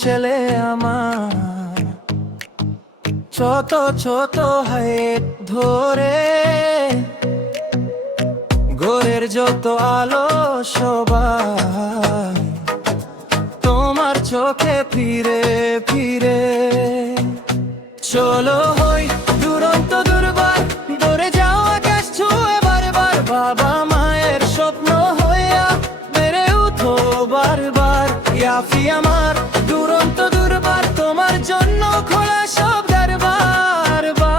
ছেলে আমার ছোট ছোট হাত ধরে ঘরের যত আলো সবাই তোমার চোখে ফিরে ফিরে। চলো হই দুরন্ত দুর্বার, দূরে যাও আকাশ ছুঁয়ে বারবার, বাবা মায়ের স্বপ্ন হইয়া বেড়ে উঠো বারবার। ইয়াফি আমার দুরন্ত দুর্বার, তোমার জন্য খোলা সব দরবার বার।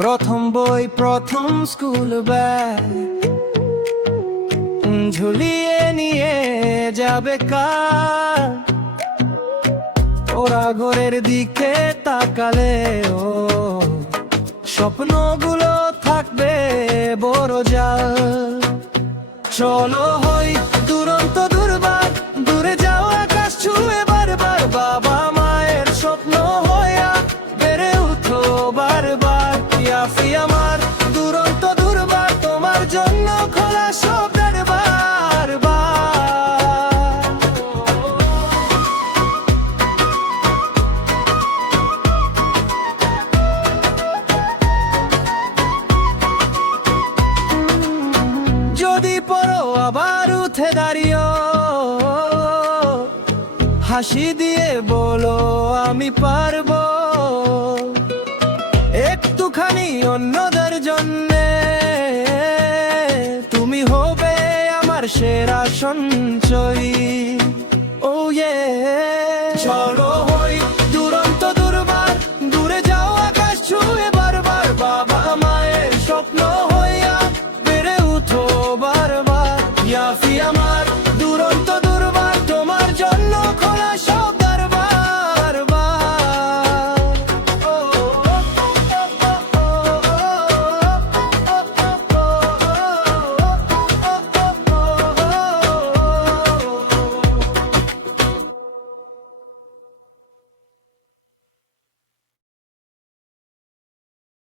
প্রথম বই প্রথম স্কুল ব্যাগ ঝুলিয়ে নিয়ে যাবে কার, ওরা ঘরের দিকে তাকালে ও স্বপ্নগুলো থাকবে বড় জাল। চলো হই দুরন্ত দুর্বার, দূরে যাও আকাশ ছুঁয়ে বারবার, বাবা মায়ের স্বপ্ন হইয়া বেড়ে উঠো বারবার। ইয়াফি আমার দুরন্ত দুর্বার, তোমার জন্য খোলা সব দরবার বার। যদি পড়ো আবার উঠে দাঁড়িয়ে হাসি দিয়ে বলো আমি পারবো, একটুখানি অন্যদের জন্যে তুমি হবে আমার সেরা সঞ্চয়ী। ও ইয়ে চলো